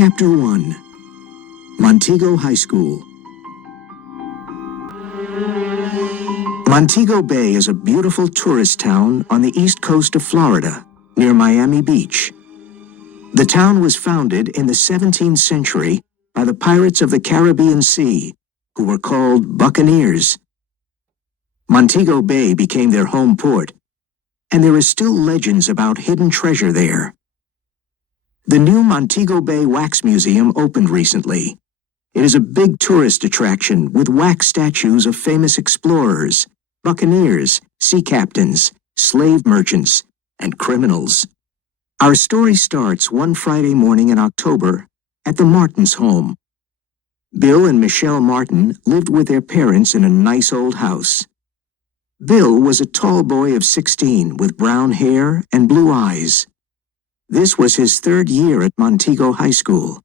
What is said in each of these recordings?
Chapter 1. Montego High School. Montego Bay is a beautiful tourist town on the east coast of Florida, near Miami Beach. The town was founded in the 17th century by the pirates of the Caribbean Sea, who were called buccaneers. Montego Bay became their home port, and there are still legends about hidden treasure there. The new Montego Bay Wax Museum opened recently. It is a big tourist attraction with wax statues of famous explorers, buccaneers, sea captains, slave merchants, and criminals. Our story starts one Friday morning in October at the Martins' home. Bill and Michelle Martin lived with their parents in a nice old house. Bill was a tall boy of 16 with brown hair and blue eyes. This was his third year at Montego High School.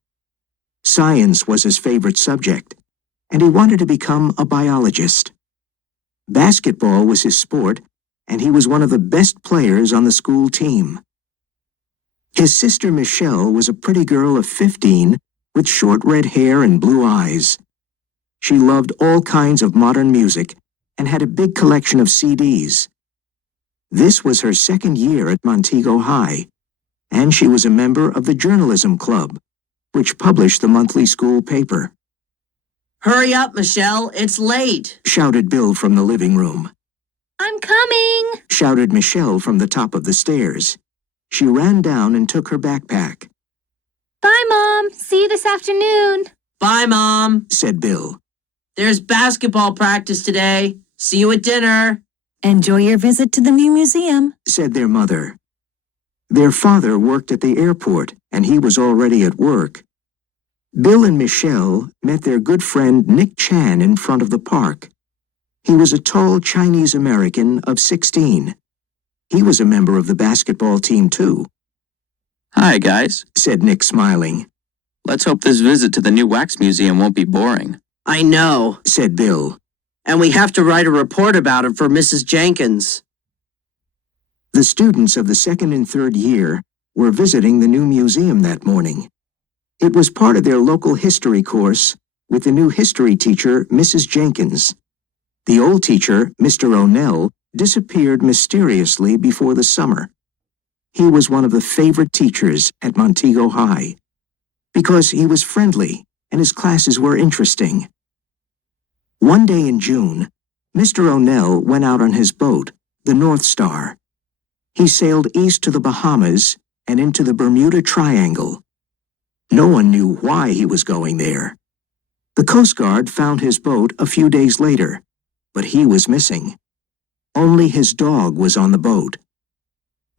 Science was his favorite subject, and he wanted to become a biologist. Basketball was his sport, and he was one of the best players on the school team. His sister Michelle was a pretty girl of 15 with short red hair and blue eyes. She loved all kinds of modern music and had a big collection of CDs. This was her second year at Montego High, and she was a member of the Journalism Club, which published the monthly school paper. "Hurry up, Michelle, it's late," shouted Bill from the living room. "I'm coming," shouted Michelle from the top of the stairs. She ran down and took her backpack. "Bye, Mom. See you this afternoon." "Bye, Mom," said Bill. "There's basketball practice today. See you at dinner." "Enjoy your visit to the new museum," said their mother. Their father worked at the airport, and he was already at work. Bill and Michelle met their good friend Nick Chan in front of the park. He was a tall Chinese American of 16. He was a member of the basketball team, too. "Hi, guys," said Nick, smiling. "Let's hope this visit to the new wax museum won't be boring." "I know," said Bill. "and we have to write a report about it for Mrs. Jenkins." The students of the second and third year were visiting the new museum that morning. It was part of their local history course with the new history teacher, Mrs. Jenkins. The old teacher, Mr. O'Nell, disappeared mysteriously before the summer. He was one of the favorite teachers at Montego High because he was friendly and his classes were interesting. One day in June, Mr. O'Nell went out on his boat, the North Star. He sailed east to the Bahamas and into the Bermuda Triangle. No one knew why he was going there. The Coast Guard found his boat a few days later, but he was missing. Only his dog was on the boat.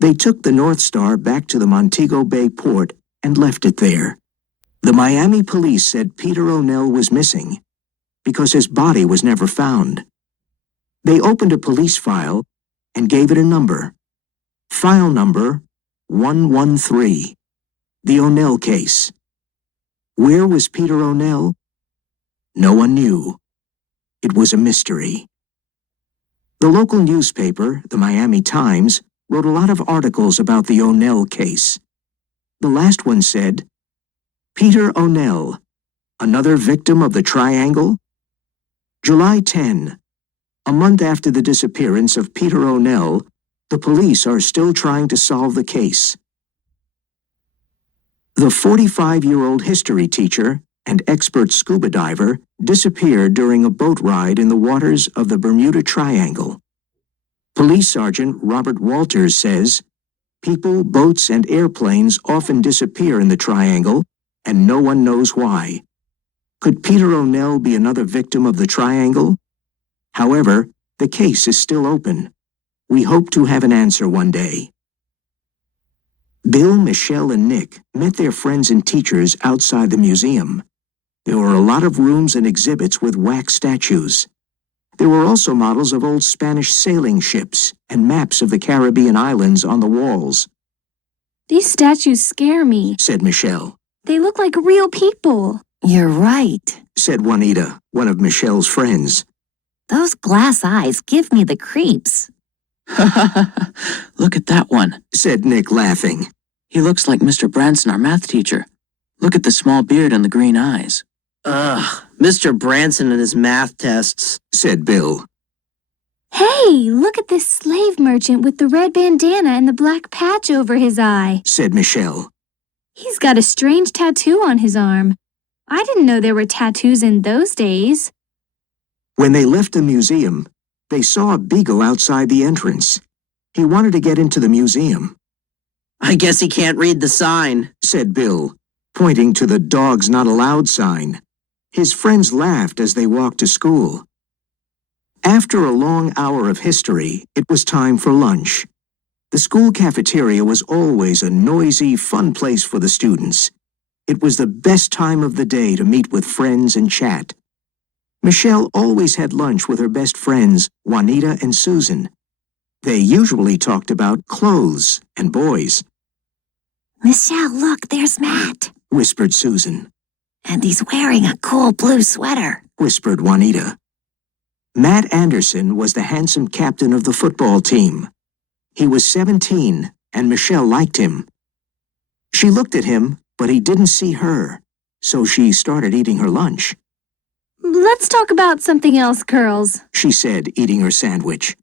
They took the North Star back to the Montego Bay port and left it there. The Miami police said Peter O'Nell was missing because his body was never found. They opened a police file and gave it a number. File number 113, the O'Nell case. Where was Peter O'Nell? No one knew. It was a mystery. The local newspaper, the Miami Times, wrote a lot of articles about the O'Nell case. The last one said, "Peter O'Nell, another victim of the Triangle?" July 10, a month after the disappearance of Peter O'Nell, the police are still trying to solve the case. The 45-year-old history teacher and expert scuba diver disappeared during a boat ride in the waters of the Bermuda Triangle. Police Sergeant Robert Walters says, "People, boats, and airplanes often disappear in the Triangle, and no one knows why. Could Peter O'Nell be another victim of the Triangle? However, the case is still open. We hope to have an answer one day." Bill, Michelle, and Nick met their friends and teachers outside the museum. There were a lot of rooms and exhibits with wax statues. There were also models of old Spanish sailing ships and maps of the Caribbean islands on the walls. "These statues scare me," said Michelle. "They look like real people." "You're right," said Juanita, one of Michelle's friends. "Those glass eyes give me the creeps." "Look at that one," said Nick, laughing. "He looks like Mr. Branson, our math teacher." Look at the small beard and the green eyes. Ugh, Mr. Branson and his math tests, said Bill. Hey, look at this slave merchant with the red bandana and the black patch over his eye, said Michelle. He's got a strange tattoo on his arm. I didn't know there were tattoos in those days. When they left the museum, they saw a beagle outside the entrance. He wanted to get into the museum. I guess he can't read the sign, said Bill, pointing to the Dogs Not Allowed sign. His friends laughed as they walked to school. After a long hour of history, it was time for lunch. The school cafeteria was always a noisy, fun place for the students. It was the best time of the day to meet with friends and chat. Michelle always had lunch with her best friends, Juanita and Susan. They usually talked about clothes and boys. Michelle, look, there's Matt. Whispered Susan. And he's wearing a cool blue sweater. Whispered Juanita. Matt Anderson was the handsome captain of the football team. He was 17, and Michelle liked him. She looked at him, but he didn't see her, so she started eating her lunch. Let's talk about something else, girls, She said, eating her sandwich.